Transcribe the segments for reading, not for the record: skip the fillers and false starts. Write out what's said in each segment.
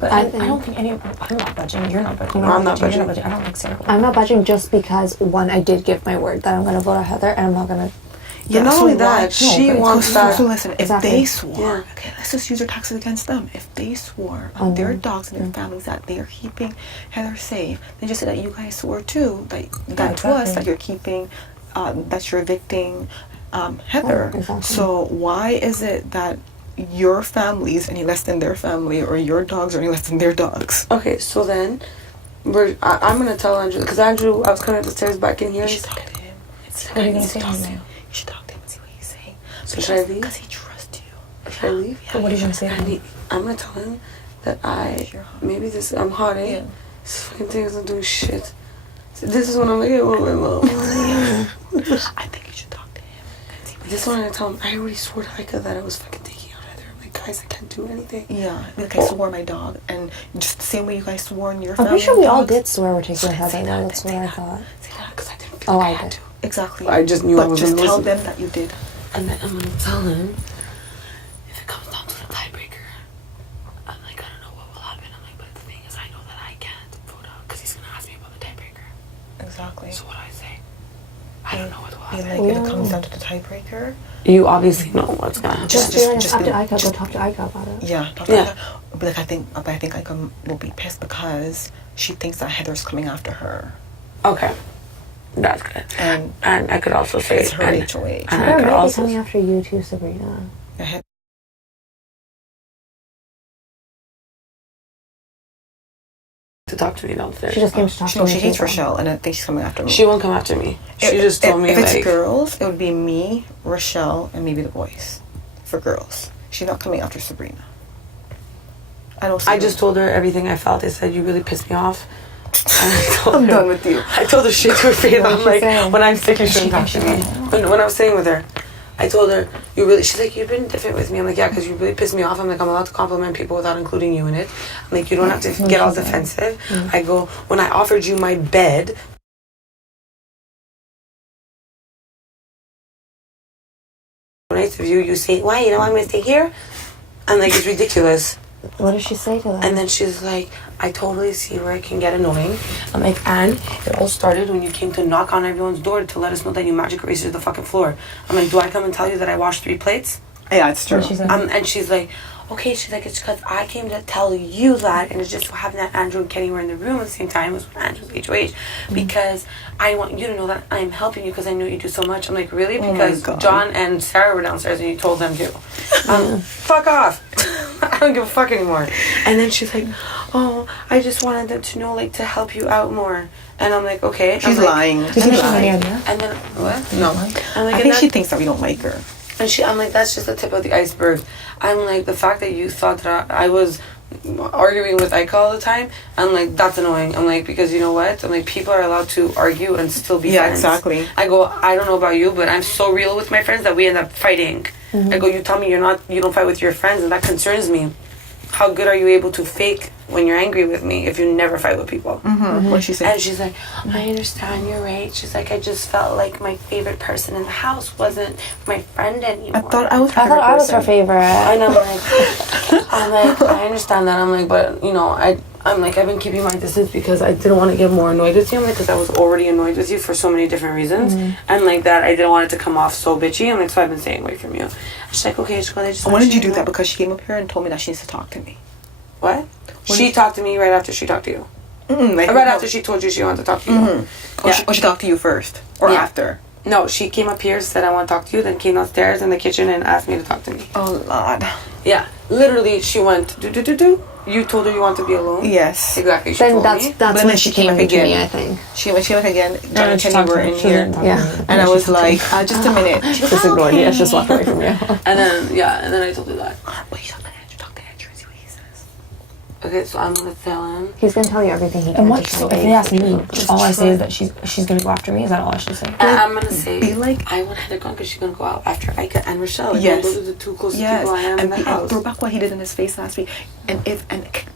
But I don't think I'm not budging. You're not budging. I'm not budging. You're not budging. I don't think so. I'm not budging just because, one, I did give my word that I'm going to vote out Heather, and I'm not going to... Yeah, not only that, she wants that. So listen, if Exactly. they swore, okay, let's just use your taxes against them. If they swore on their dogs and their families that they are keeping Heather safe, then just say that you guys swore too, that to us that you're keeping, that you're evicting Heather. Exactly. So why is it that your family is any less than their family, or your dogs are any less than their dogs? Okay, so then I'm gonna tell Andrew, because Andrew, I was coming up the stairs back in here. You should talk to him. What are you gonna say to him now? You should talk to him and see what he's saying. So should I leave? Because he trusts you. Should I leave? But what are you gonna say to him? I'm gonna tell him that I'm hot, eh? Yeah. This fucking thing isn't doing shit. So this is when I'm like, oh my mom. I think you should talk to him. And see what This one I tell him, I already swore to Ika that I was fucking taking out Heather. I'm like, guys, I can't do anything. Yeah, like I swore my dog, and just the same way you guys swore on your I'm family. pretty sure we all dogs. did swear we're taking Heather. No, that's what I thought. Say that, because I didn't Oh, feel like I I had did. to. Exactly. I just knew I but was just gonna tell listen. them that you did. And then I'm gonna tell him, if it comes down to the tiebreaker, I'm like, I don't know what will happen. I'm like, but the thing is, I know that I can't vote out because he's gonna ask me about the tiebreaker. Exactly. So what do I say? I don't know what will Be happen. like, if it comes down to the tiebreaker, You obviously know what's gonna happen. Just be honest, after Ika, go talk to Ika about it. yeah, talk Yeah. about that. But like, I think Ika will be pissed because she thinks that Heather's coming after her, Okay. That's good. and And I could also say it's her and- HOH. and I Heather could might be also coming after you too, Sabrina. to talk to me downstairs. She just came to talk to No, me. she hates too, Rochelle, and I think she's coming after me. She won't come after me. She just told me if like it's girls, it would be me, Rochelle, and maybe the boys. For girls, she's not coming after Sabrina. I don't. I just told her everything I felt. I said, you really pissed me off. And I told I'm her- done with you. I told her straight to her face. I'm she like, say? when I'm sick, you shouldn't talk to me. When I was sitting with her, I told her, you really, she's like, you've been different with me. I'm like, yeah, because you really pissed me off. I'm like, I'm allowed to compliment people without including you in it. I'm like, you don't have to get all defensive. I go, when I offered you my bed, nice of you, you say, why, you know, I'm going to stay here? I'm like, it's ridiculous. What did she say to them? And then she's like, I totally see where it can get annoying. I'm like, and it all started when you came to knock on everyone's door to let us know that you magic erased the fucking floor. I'm like, do I come and tell you that I washed 3 plates? Yeah, it's true. And she's like, okay, she's like, it's because I came to tell you that, and it's just so happened that Andrew and Kenny were in the room at the same time. It was when Andrew's HOH, because I want you to know that I'm helping you because I know you do so much. I'm like, really? Because John and Sarah were downstairs and you told them to. Fuck off. I don't give a fuck anymore. And then she's like, oh, I just wanted them to know, like, to help you out more. And I'm like, okay. She's I'm like, lying. Do you think she had any And idea? then, what? No. I'm like, I and think that- she thinks that we don't like her. and I'm like, that's just the tip of the iceberg. I'm like, the fact that you thought that I was arguing with Ika all the time, I'm like, that's annoying. I'm like, because you know what? I'm like, people are allowed to argue and still be Yeah, friends. exactly. I go, I don't know about you, but I'm so real with my friends that we end up fighting. I go, you tell me you don't fight with your friends, and that concerns me. How good are you able to fake when you're angry with me if you never fight with people? What did she say? And she's like, I understand, you're right. She's like, I just felt like my favorite person in the house wasn't my friend anymore. I thought I was her I thought I was her person. favorite. And I'm like, I understand that. I'm like, but you know, I'm like, I've been keeping my distance because I didn't want to get more annoyed with you. I'm like, because I was already annoyed with you for so many different reasons, and like that, I didn't want it to come off so bitchy. I'm like, so I've been staying away from you. She's like, okay, just go. When did you do that? Because she came up here and told me that she needs to talk to me. What? She talked to me right after she talked to you. Like, Right after she told you she wanted to talk to you. Or she talked to you first. Or Yeah. after. No, she came up here, said I want to talk to you, then came downstairs in the kitchen and asked me to talk to me. Oh, Lord. Yeah, literally, she went do. You told her you want to be alone. Yes. Exactly. She Then told that's me. But when then she she came came back to me, again. I think. She went again. John and she Kenny talked were to me. in She here. didn't talk Yeah. to me. And I was like, just a minute. She was Just ignored you. I just walked away from you. And then I told her that. Wait, talk to Andrew. Talk to Andrew and see what he says. Okay, so I'm gonna tell him. He's gonna tell you everything he can. And what? to So try if to they ask me, Just all I say is try. that she's gonna go after me. Is that all I should say? And I'm gonna say, be like- I want Heather gone because she's gonna go out after Ika and Rochelle. Like, Yes. Those are the two closest Yes, people I am in and the house. throw back what he did in his face last week,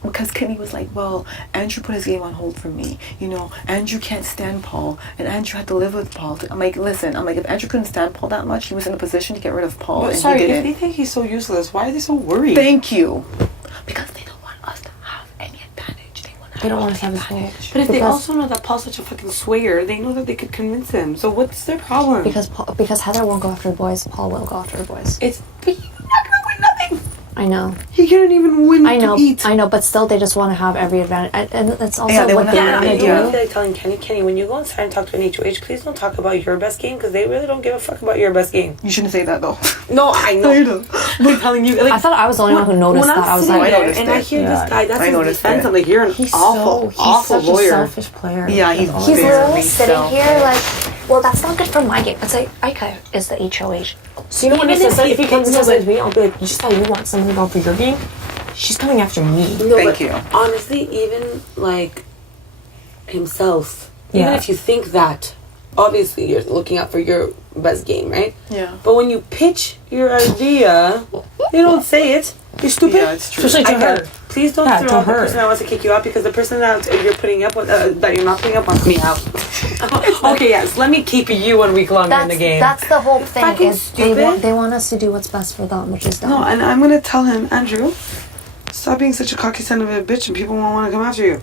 because Kenny was like, well, Andrew put his game on hold for me. You know, Andrew can't stand Paul, and Andrew had to live with Paul. I'm like, listen, if Andrew couldn't stand Paul that much, he was in a position to get rid of Paul, But and sorry, he if didn't. they think he's so useless, why are they so worried? Thank you, because they don't want us to have They don't want us to have this whole... But if they Because- also know that Paul's such a fucking swayer, they know that they could convince him. So what's their problem? Because Heather won't go after the boys, Paul will go after the boys. It's but you're not gonna win nothing. I know. He couldn't even win I know. to eat. I know, but still, they just want to have every advantage, and that's also Yeah, they what wanna they have- want to I do. feel like telling Kenny, when you go inside and talk to an HOH, please don't talk about your best game because they really don't give a fuck about your best game. You shouldn't say that though. No, I know. You know. I'm telling you. Like, I thought I was the only one who noticed when that. I was sitting like, there noticed and I it. hear this guy, that's I his noticed defense. it. I'm like, you're an He's awful such a lawyer. selfish player. Yeah, he's That's all he's it is. literally very sitting selfish. here like, well, that's not good for my game. It's like, Ika is the HOH. So you know what Even it says? if If he comes and no, says but- like me, I'll be like, just how you want someone to go for your game? She's coming after me. No, Thank but you. honestly, even like himself, even Yeah. if you think that, obviously you're looking out for your best game, right? Yeah. But when you pitch your idea, you don't say it. You're stupid. Yeah, it's true. Especially to I get her. it. Please don't Yeah, throw to out the her. person that wants to kick you out because the person that you're putting up with, that you're not putting up wants me out. Okay, yes. Let me keep you 1 week longer in the game. That's the whole thing. fucking Is stupid. they want us to do what's best for them, which is them. No, and I'm gonna tell him, Andrew, stop being such a cocky son of a bitch, and people won't want to come after you.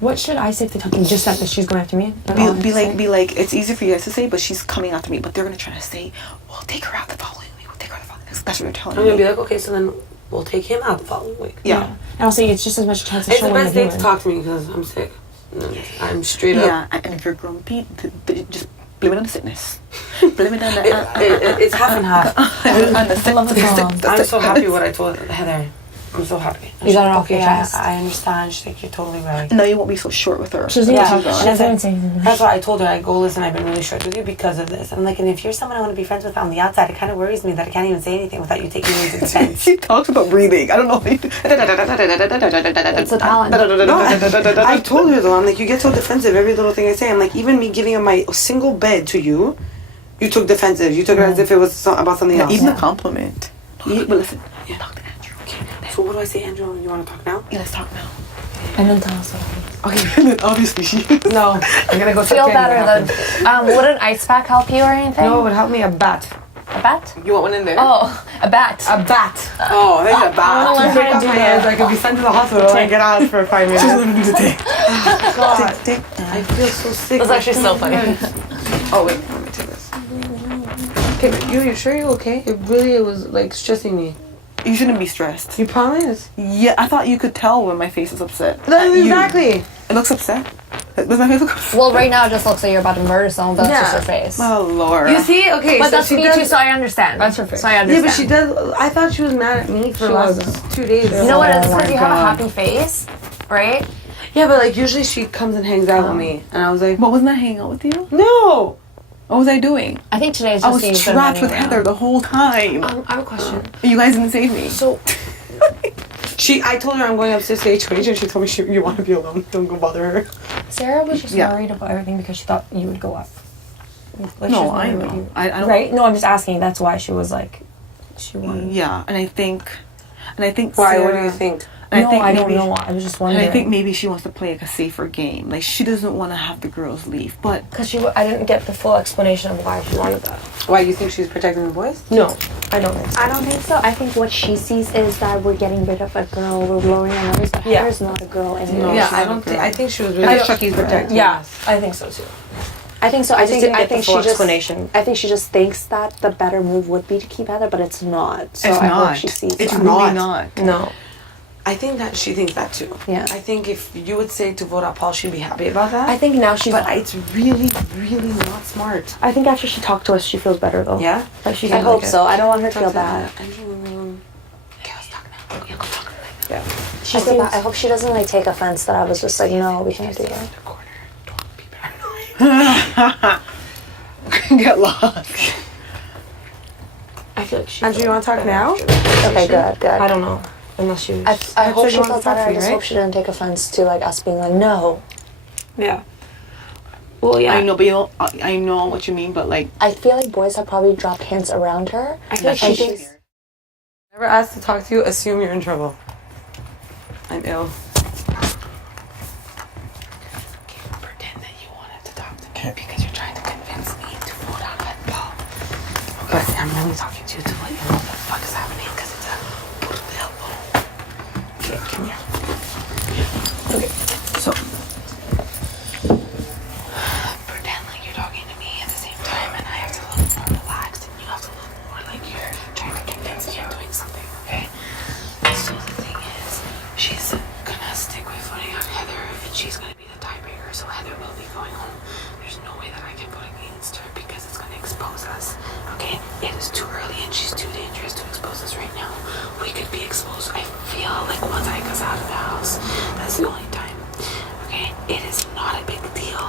What should I say if they talk to me? Just that she's going after me? That's all I have to say? Be like, it's easy for you guys to say, but she's coming after me. But they're gonna try to say, we'll take her out the following week. We'll take her out the following week. That's what they're telling I'm me. gonna be like, okay, so then we'll take him out the following week. Yeah. And I'll say it's just as much a chance to It's show the when best you're day to human. talk to me because I'm sick. I'm straight up. Yeah, and if you're grumpy, just blame it on the sickness. Blame it on the. It's half and half. on the sickness. I'm so happy what I told Heather. I'm so happy. You got it off okay, your chest. I understand. She's like, you're totally right. No, you won't be so short with her. She doesn't Yeah, even talk. she She doesn't even doesn't. say anything. That's why I told her, I go, listen, I've been really short with you because of this. I'm like, and if you're someone I want to be friends with on the outside, it kind of worries me that I can't even say anything without you taking me into defense. She talks about breathing. I don't know. It's a talent. No, I told her though, I'm like, you get so defensive every little thing I say. I'm like, even me giving up my single bed to you, you took defensive. You took it as if it was about something else. Even a compliment. But listen, Yeah. talk to Andrew. Okay. So what do I say, Andrew? You want to talk now? Yeah, let's talk now. And then tell us what Okay, and then obviously she. No, I'm gonna go Feel better then. Would an ice pack help you or anything? No, it would help me a bat. A bat? You want one in there? Oh, a bat. A bat. Oh, I think a bat. learn Break how to off do my that. hands. I could be sent to the hospital and get out for 5 minutes. She's gonna do the thing. God, Take. I feel so sick. That's actually so funny. Oh wait, let me take this. Okay, but you sure you're okay? It was like stressing me. You shouldn't be stressed. You promise? Yeah, I thought you could tell when my face is upset. That's You- exactly. It looks upset. Does my face look upset? Well, right now it just looks like you're about to murder someone, but that's just your face. Oh, Lord. You see? Okay, But so that's she me does. too, so I understand. That's her face. So I Yeah, understand. but she does. I thought she was mad at me for the last wasn't. 2 days. You know what it is? Oh Because my you have a God. happy face, right? Yeah, but like usually she comes and hangs out with me, and I was like, But wasn't I hanging out with you? no. What was I doing? I think today's I just was you been trapped running with around. Heather the whole time. I have a question. You guys didn't save me. So, I told her I'm going upstairs to HOH, and she told me you want to be alone. Don't go bother her. Sarah was just Yeah. worried about everything because she thought you would go up. Like, No, she's I worried about know. you. I don't. Right? No, I'm just asking. That's why she was like, she wanted. Yeah, and I think Why? What do Sarah- you think? and No, think I don't maybe- know. I was just And wondering. I think maybe she wants to play like a safer game. Like she doesn't want to have the girls leave, but because I didn't get the full explanation of why she wanted that. Why you think she's protecting the boys? No, I don't think so. I don't think so. I think what she sees is that we're getting rid of a girl, we're lowering our numbers, but Yeah. Heather's not a girl anymore. No, Yeah, she's I not don't a think. girl. I think she was I really think Chucky's protecting. Yeah, I think so too. I think so. I just think didn't I get the think full she just explanation. I think she just thinks that the better move would be to keep Heather, but it's not. So it's I not. hope she sees It's that. really not. not. No. I think that she thinks that too. Yeah. I think if you would say to vote out Paul, she'd be happy about that. I think now she's. but it's really, really not smart. I think after she talked to us, she feels better though. Yeah. Like she. I I hope like it. so. I don't want her to Talk feel to bad. Andrew. Okay, let's talk now. Yeah, go talk. Yeah. She feel bad. I hope she doesn't like take offense that I was just like, no, we can't do that. The corner. Don't be paranoid. Get lost. I feel like she. Andrew, you want to talk now? Okay, good, good. I don't know. Unless she was. I I'd hope say she you want feels to talk better. for I you, just right? hope she didn't take offense to like us being like, no. Yeah. Well, yeah. I know, but you know, I know what you mean, but like, I feel like boys have probably dropped hints around her. I feel like she And thinks. Never asked to talk to you. Assume you're in trouble. I'm ill. Pretend that you wanted to talk to me because you're trying to convince me to vote out that Paul. But I'm really talking to you to let you know what the fuck is happening because it's a por deal. Okay, come here. Okay, so So Pretend like you're talking to me at the same time, and I have to look more relaxed, and you have to look more like you're trying to convince me I'm doing something, okay? So the thing is, she's gonna stick with voting on Heather, and she's gonna be the tiebreaker, so Heather will be going home. There's no way that I can vote against her because it's gonna expose us, okay? It is too early, and she's too dangerous to expose us right now. We could be exposed, I feel like, once I goes out of the house. That's the only time, okay? It is not a big deal.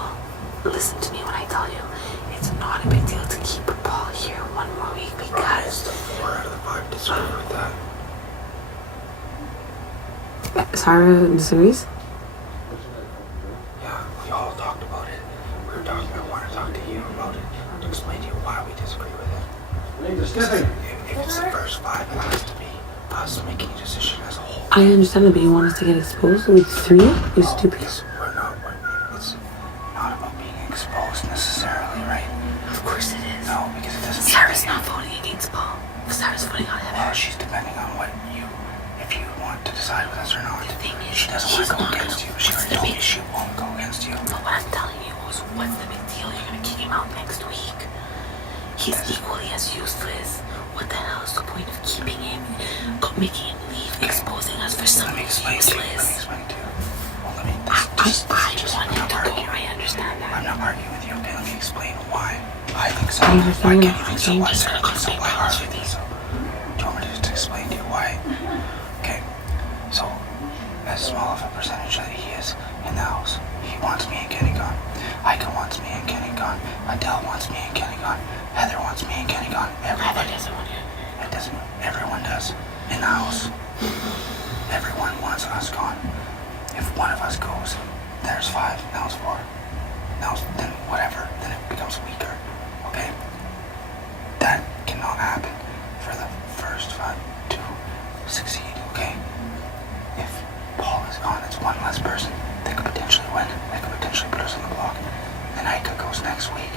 Listen to me when I tell you, it's not a big deal to keep Paul here one more week because... The 4 out of the 5 disagree with that. Sarah disagrees? Yeah, we all talked about it. We were talking, I want to talk to you about it, to explain to you why we disagree with it. If it's the first 5, it has to be us making a decision as a whole. I understand that, but you want us to get exposed with 3? You stupid. Because it's not about being exposed necessarily, right? Of course it is. No, because it doesn't. Sarah's not voting against Paul. Sarah's voting on Heather. Well, she's depending on if you want to decide with us or not. The thing is, she doesn't want to go against you. She already told me she won't go against you. But what I'm telling you is, what's the big deal? You're gonna kick him out next week. He's equally as useless. What the hell is the point of keeping him, making him leave, exposing us for something useless? Let me explain to you. Well, I want him to go. I understand that. I'm not arguing with you. Okay, let me explain why I think so. I Why understand can that. you think so? Why Just Sarah gonna thinks so? cause Why big Harvey problems thinks so? Do you want me to just explain to you why? Okay, so as small of a percentage that he is in the house, he wants me and Kenny gone. Ika wants me and Kenny gone. Adele wants me and Kenny gone. Heather wants me and Kenny gone. Everybody doesn't want you. It doesn't. Everyone does in the house. Everyone wants us gone. If one of us goes, there's 5. Now it's 4. Then whatever. Then it becomes weaker. Okay. That cannot happen for the first 5 to succeed. Okay. If Paul is gone, it's one less person. They could potentially win. They could potentially put us on the block. Then Ika goes next week.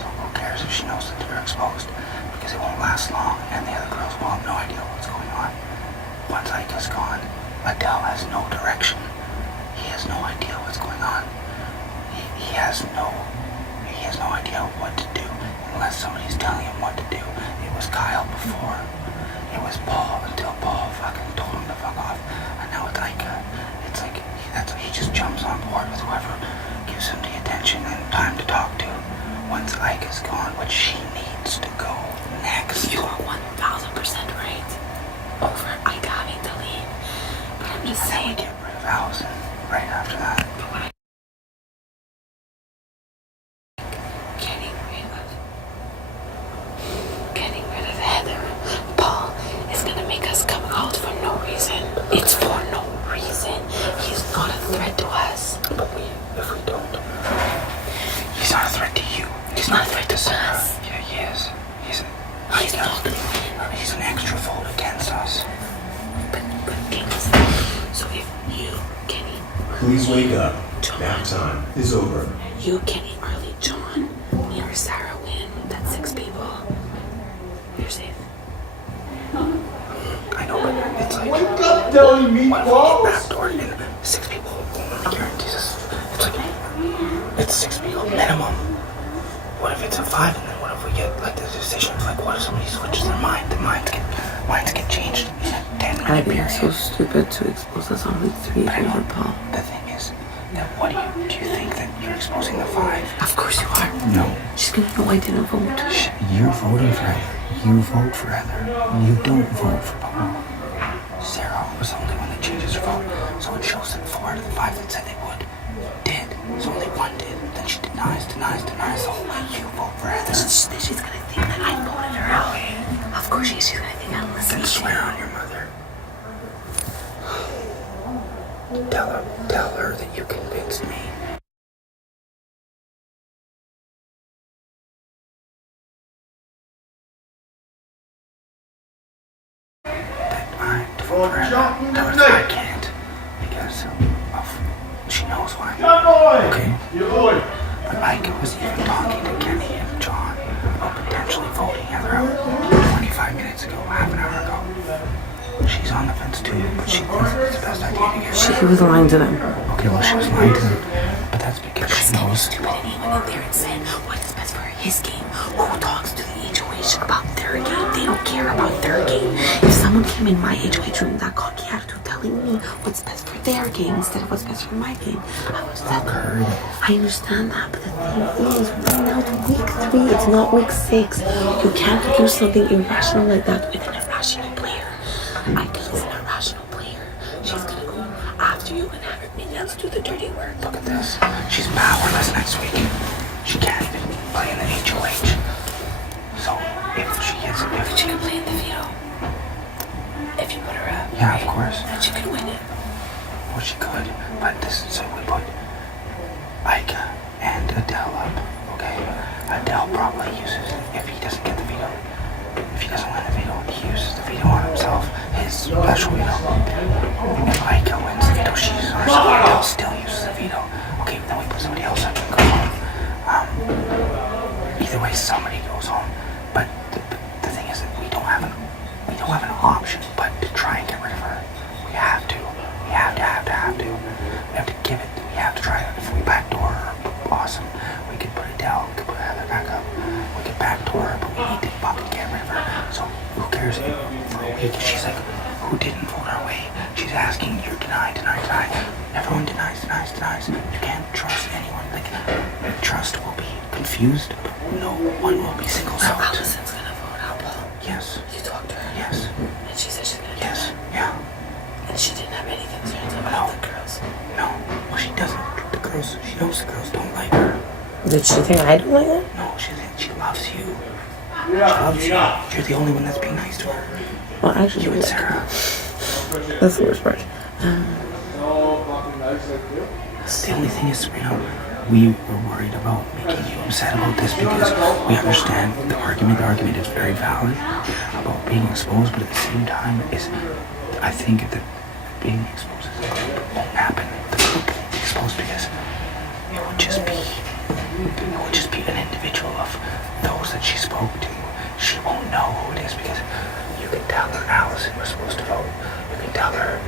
So who cares if she knows that they're exposed? Because it won't last long, and the other girls will have no idea what's going on. Once Ika's gone, Adele has no direction. He has no idea what's going on. He has no idea what to do unless somebody's telling him what to do. It was Kyle before. It was Paul until Paul fucking told him to fuck off. And now it's Ika. It's like he just jumps on board with whoever gives him the attention and time to talk to. Once Ika's gone, which she needs to go next. You are 1,000% right. Over Ika having to leave. But I'm just saying. Get rid of Allison right after that. Getting rid of Heather, Paul, is gonna make us come out for no reason. It's for no reason. He's not a threat to us. But if we don't, he's not a threat to you. He's not a threat to us. Yeah, he is. He's an extra vote against us. But so if you, Kenny, Please wake up. John, Nap time is over. you, Kenny, Marley, John, me or Sarah win, that's 6 people. You're safe. I know, but it's like Wake up, deli what if we get meatballs! backdoored and 6 people only guarantees us. It's 6 people minimum. What if it's a 5 and then what if we get like the decision? Like what if somebody switches their mind? The minds get changed in a 10-minute I'd be period. so stupid to expose us on week 3 But I over know, Paul. the thing is that do you think that you're exposing the 5? Of course you are. No. She's gonna know I didn't vote. You're voting for Heather. You vote for Heather. You don't vote for Paul. Sarah was the only one that changes her vote. So it shows that 4 out of the 5 that said they would did. So only 1 did. Then she denies the whole way you vote for Heather. She's gonna think that I voted her out. Of course she's gonna think I listened Then to swear you. on your mother. Tell her that you convinced me. That I vote for Heather. Tell her that I can't. Because she knows why. Okay? But Micah was even talking to Kenny and John about potentially voting Heather out 25 minutes ago, half an hour ago. She's on the fence too, but she thinks it's the best idea to get rid of her. She was lying to them. Okay, Okay, well, she was lying to them. But that's because she knows. Stupid, and he went in there and said what is best for his game. Who talks to the HOH about their game? They don't care about their game. If someone came in my HOH room, that cocky attitude telling me what's best for their game instead of what's best for my game, I was that. I understand that, but the thing is, right now it's week 3. It's not week 6. You can't do something irrational like that with an irrational player. I guess an irrational player. She's gonna go after you and have her minions do the dirty work. Look at this. She's powerless next week. She can't even play in the HOH. So if she She can play in the veto. If you put her up. yeah, of course. Then she could win it. Well, she could, but this is so we put Ika and Adele up, okay? Adele probably uses, if he doesn't get the veto, if he doesn't win the veto, he uses the veto on himself, his special veto. If Ika wins the veto, she uses it on herself. Adele still uses the veto. Okay, then we put somebody else up and go home. Either way, somebody goes home. But the thing is that we don't have an option but to try and get rid of her. We have to. We have to. We have to give it. We have to try it. If we backdoor her, awesome. We could put Adele, we could put Heather back up. We could backdoor her, but we need to fucking get rid of her. So who cares if for a week she's like, who didn't vote our way? She's asking, you're denied. Everyone denies. You can't trust anyone. Like, trust will be confused, but no one will be singled out. Allison's gonna vote out Paul. Yes. You talked to her. Yes. And she said she's gonna do Yes. that. Yeah. And she didn't have any concerns about the girls. No. Well, she doesn't. She knows the girls don't like her. Did she think I don't like her? No, she loves you. She loves you. You're the only one that's being nice to her. Well, actually, You and Sarah. that's the worst part. The only thing is, Sabrina, we were worried about making you upset about this because we understand the argument. The argument is very valid about being exposed, but at the same time, I think that being exposed as a group won't happen. The group won't be exposed because it would just be an individual of those that she spoke to. She won't know who it is because you can tell her Allison was supposed to vote. You can tell her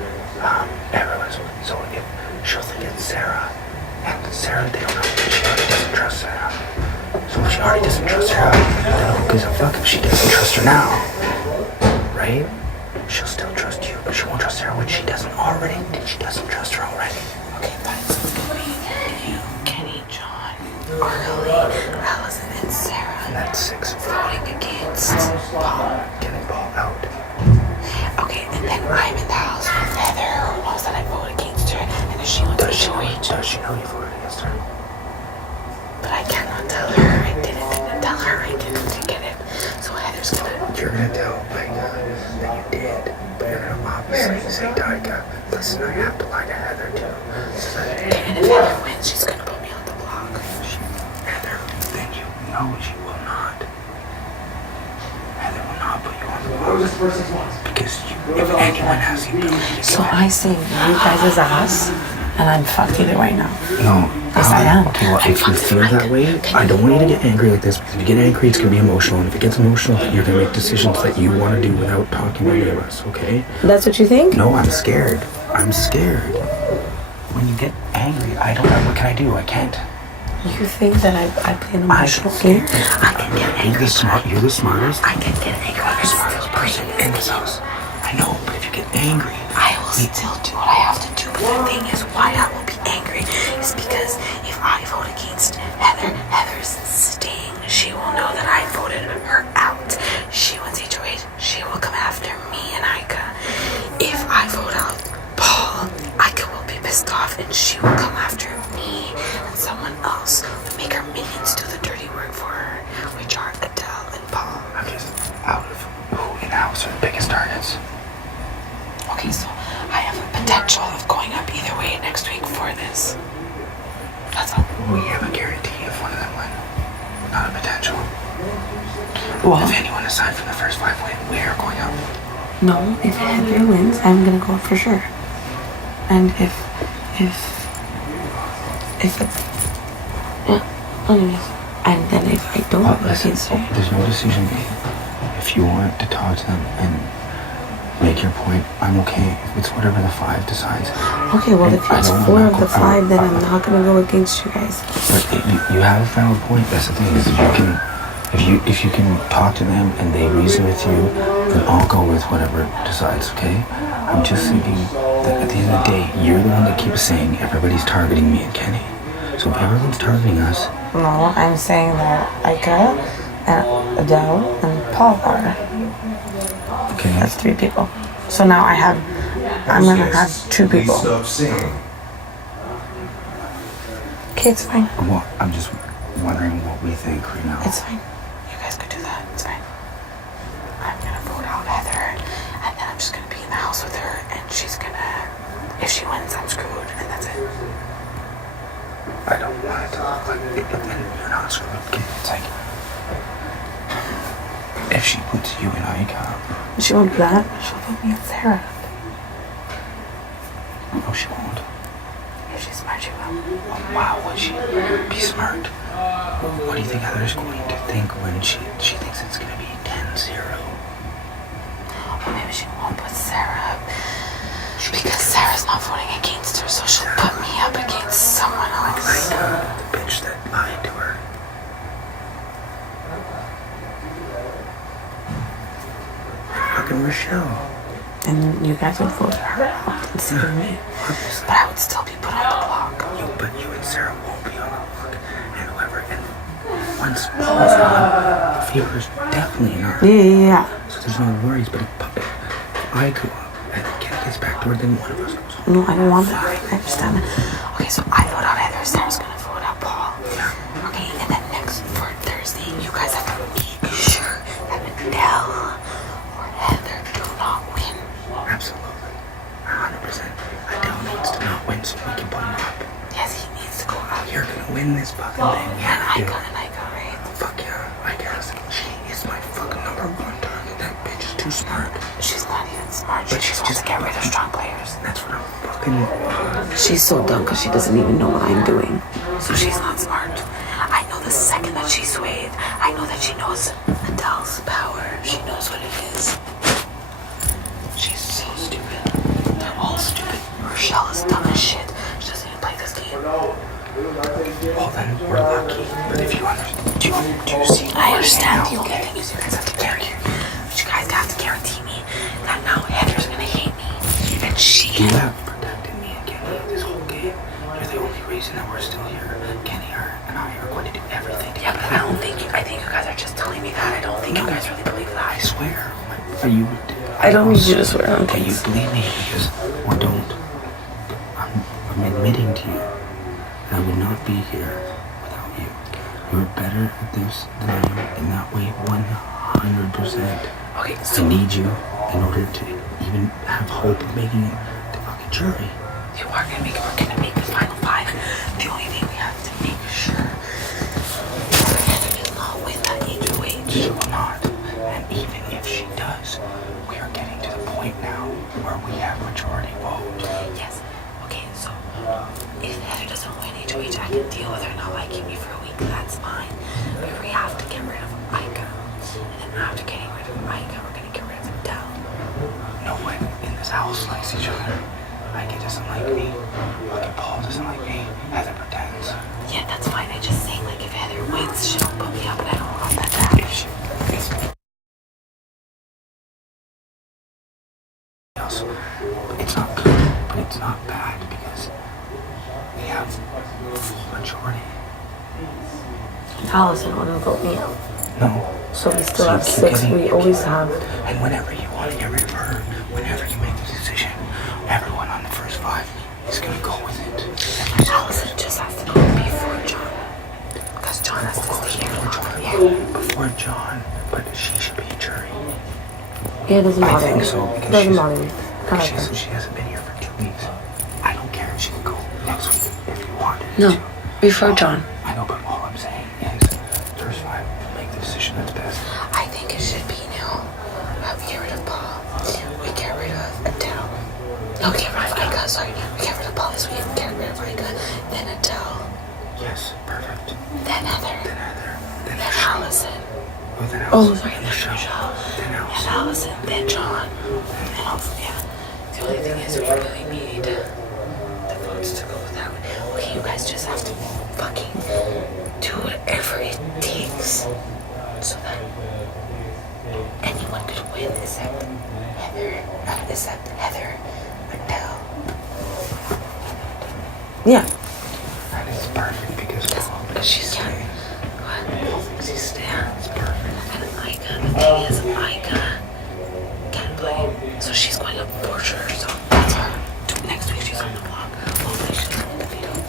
everyone's. So if she'll think it's Sarah, and Sarah, they don't know. She already doesn't trust Sarah. So if she already doesn't trust Sarah, then who gives a fuck if she doesn't trust her now? Right? She'll still trust you, but she won't trust Sarah when she doesn't already. She doesn't trust her already. Okay, fine. So it's gonna be you, Kenny, John, Arlie, Allison, and Sarah. And that's 6 Voting against Paul. getting Paul out. Okay, and then I'm in the house with Heather, who knows that I vote against her, and if she wants Does she HOH. know you voted against her? But I cannot tell her I didn't tell her I didn't get it. So Heather's gonna. You're gonna tell Ika that you did, but you're gonna obviously say to Ika, listen, I have to lie to Heather too. So that And if Heather wins, she's gonna put me on the block. Heather, then you know she will not. Heather will not put you on the block. Because if anyone has the ability to So do it. I saved you guys' ass, and I'm fucked either way now. No. Yes, I am. Okay, well, I'm if you fucking feel that way, I don't want you to get angry like this because if you get angry, it's gonna be emotional. And if it gets emotional, then you're gonna make decisions that you want to do without talking to any of us, okay? That's what you think? No, I'm scared. I'm scared. When you get angry, I don't know. What can I do? I can't. You think that I play an emotional game? I can get angry. You're the smartest. I can get angry. You're the smartest person in this house. I know, but if you get angry, I will still do what I have to do. But the thing is, why I will be angry is because if I vote against Heather, Heather's staying. She will know that I voted her out. She wants HOH. She will come after me and Ika. If I vote out Paul, Ika will be pissed off and she will come after me and someone else will make her minions do the dirty work for her, which are Adele and Paul. I'm just out of who in the house are the biggest targets. Okay, so I have a potential of going up either way next week for this. That's all. We have a guarantee if one of them win. Not a potential. Well, If anyone aside from the first 5 win, we are going up. no, if Heather wins, I'm gonna go up for sure. And if anyways, and then if I don't, Listen, against her. there's no decision made. If you want to talk to them and make your point. I'm okay if it's whatever the 5 decides. Okay, well, And if I it's don't 4 wanna of the go- 5, then I'm not gonna go against you guys. But you have a valid point. That's the thing is if you can talk to them and they reason with you, then I'll go with whatever decides. Okay? I'm just thinking that at the end of the day, you're the one that keeps saying everybody's targeting me and Kenny. So if everyone's targeting us, No, I'm saying that Ika and Adele and Paul are. okay, That's 3 people. So now I'm gonna have 2 Please people. stop singing. Okay, it's fine. well, I'm just wondering what we think right now. It's fine. You guys could do that. It's fine. I'm gonna vote out Heather, and then I'm just gonna be in the house with her, and she's gonna. If she wins, I'm screwed, and that's it. I don't want it to look like then you're not screwed. Okay? It's like if she puts you and Ika, She won't do that. She'll put me and Sarah. no, she won't. If she's smart, she will. Oh, wow, would she be smart? What do you think Heather's going to think when she thinks it's going to be 10-0? Or maybe she won't put Sarah up because Sarah's not voting against her, so she'll put me up against someone else. Ika, the bitch that lied to her. Fucking Rochelle. And you guys would vote her out instead of me. Obviously. But I would still be put on the block. But you and Sarah won't be on the block. And whoever, and once Paul's on, the viewers definitely not. Yeah. So there's no worries, but if I go up and Kenny gets back to her, then one of us goes home. No, I don't want that. I understand that. Okay, so I vote out Heather. Sarah's gonna vote out Paul. Okay, and then next for Thursday, you guys have to make sure that Adele or Heather do not win. Absolutely. 100%. Adele needs to not win so we can put him up. Yes, he needs to go out. You're gonna win this fucking thing. Yeah, Yeah, and Ika, right? Fuck yeah. I guess. She is my fucking number 1 target. That bitch is too smart. She's not even smart. She But she's just wants just to get rid of strong players. That's what I'm fucking... She's so dumb because she doesn't even know what I'm doing. So she's not smart. I know the second that she swayed, I know that she knows Adele's power. She knows what it is. She's so stupid. They're all stupid. Rochelle is dumb as shit. She doesn't even play this game. Well, then we're lucky. But if you understand... Do you see... I understand. The only thing is you guys have to guarantee me. But you guys have to guarantee me that now Heather's gonna hate me. And she You can. have protected me and Kenny this whole game. You're the only reason that we're still here. Kenny and I are going to do everything to Yeah, but I don't think I think you guys are just telling me that. I don't think you guys really believe I that. swear. Are you... I don't need you to swear on Can you things. believe me? Because... Or don't. I'm admitting to you that I would not be here without you. You're better at this than I am in that way 100%. Okay, I so need you in order to even have hope of making it to fucking jury. you are gonna make it. We're gonna make the final 5. The only thing we have to make sure is that Heather does not win that HOH. She will not. And even if she does, we are getting to the point now where we have majority vote. Yes. Okay, so if Heather doesn't win HOH, I can deal with her not liking me for a week. That's fine. But we have to get rid of Ika. And then after getting rid of Ika, we're gonna get rid of Adele. No one in this house likes each other. Ike doesn't like me. Fucking Paul doesn't like me. Heather pretends. Yeah, that's fine. I just saying like if Heather wins, she'll put me up, and I don't want that to happen. If she... It's not good, but it's not bad because we have full majority. Allison wanna vote me out. No. So we still So have keep 6. getting- We always have. And whenever you want to get rid of her, whenever you make the decision, everyone on the first 5 is going to go with it. Every single Allison person. just has to go before John. Because John has to stay here longer. Yeah. Before John, but she should be a jury. Yeah, it doesn't I bother think me. so because Doesn't she's, bother me. I like her. she hasn't been here for 2 weeks. I don't care if she can go next week if you wanted No, to. before John. I know, but all I'm saying is first 5 will make the decision that's best. I think it should be now. We get rid of Paul. We get rid of Adele. No, we get rid of Ika. Sorry. We get rid of Paul this week. Get rid of Ika. Then Adele. Yes, perfect. Then Heather. Then Heather. Then Then Rochelle. Allison. But then Oh, sorry, Michelle. And Allison, then John. And hopefully, yeah. The only thing is, we really need the votes to go that way. Okay, you guys just have to fucking do whatever it takes so that anyone could win except Heather, Adele. Yeah. And it's perfect because She's staying. What? She's staying. It's perfect. And Micah, the thing is, Micah can't play. So she's going up for sure. So that's her. Next week she's on the block. Hopefully she's on the field.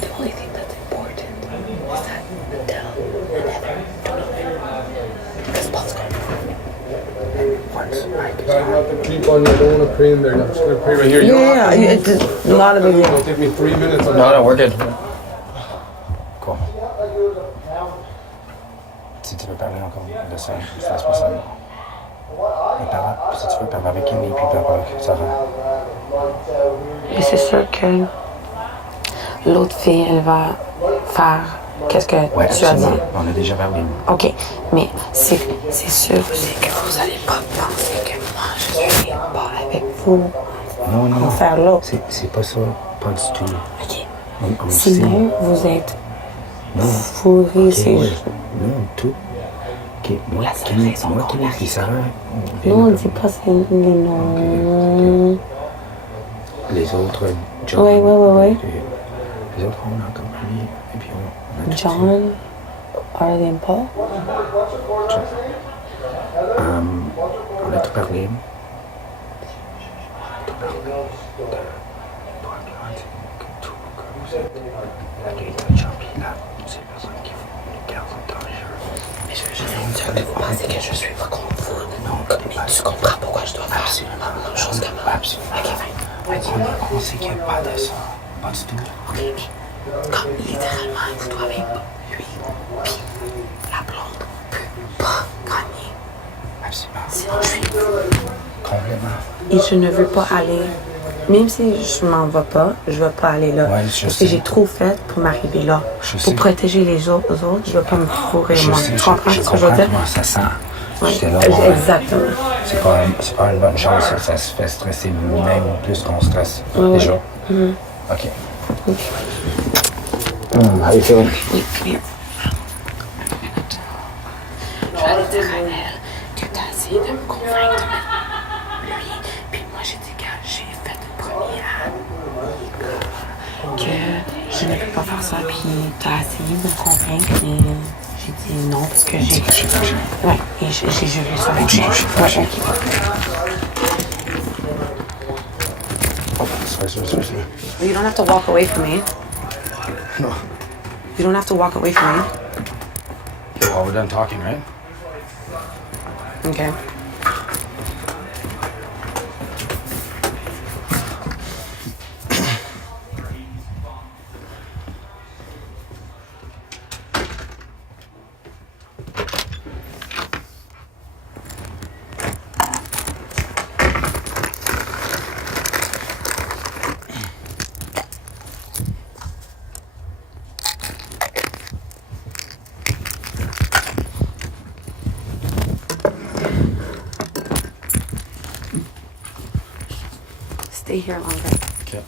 The only thing that's important is that Adele and Heather don't win. Because Paul's going to win. once I get I have to creep on you. I don't want to pray in there. I'm just going to pray right here. You don't have to move. It's not a big It'll deal. take me 3 minutes. No, we're good. Cool. Si tu veux parler encore de ça, laisse-moi ça. Mais parle, si tu veux parler avec Amy, puis parle avec Sarah. Et c'est sûr que l'autre fille, elle va faire qu'est-ce que Ouais, tu as dit. absolument. On a déjà parlé. Ok, mais c'est sûr aussi que vous allez pas penser que moi je suis pas avec vous Non. pour faire l'autre. C'est pas ça. Pas du tout. Ok. On Sinon, vous êtes Non. fourrés, c'est ouais. juste. Non, tout. Ok, moi, La seule raison qu'on Kenny, puis Sarah. Non, on dit pas c'est les noms. Les autres, John. Ouais. Les autres, on a compris. Et puis on a tout John, Arlene Paul. on a tout parlé. La vérité de Jean-Pierre, c'est personne qui font les gardes en danger. Mais j'essaie de vous penser que je suis pas contre vous. Mais tu comprends pourquoi je dois faire absolument la même chose que moi. Absolument. Ok, fine. On s'inquiète pas de ça. Pas du tout. Ok, mais comme littéralement, vous doivez lui puis la blonde peut pas gagner. Absolument. Sinon, je suis Complètement. et je ne veux pas aller, même si je m'en vais pas, je veux pas aller là. Ouais, je parce que sais. j'ai trop fait pour m'arriver là. Je Pour sais. protéger les autres, je veux pas me fourrer Je moi. sais, Tu comprends je ce que je veux comprends dire? comment ça sent. Ouais, J'étais là. Ouais. exactement. C'est pas une bonne chose, ça se fait stresser même plus qu'on stresse déjà. Ok. How you feeling? Oui, bien. Je vais aller dire à elle que t'as essayé de me convaincre de lui. Puis moi, j'ai dit que j'ai fait le premier à que je ne peux pas faire ça. Puis t'as essayé de me convaincre, mais j'ai dit non parce que j'ai... Ouais, et j'ai juré sur le chien. Ouais, ok. Sorry. You don't have to walk away from me. No. You don't have to walk away from me. Well, we're done talking, right? Okay. Stay here longer. Okay.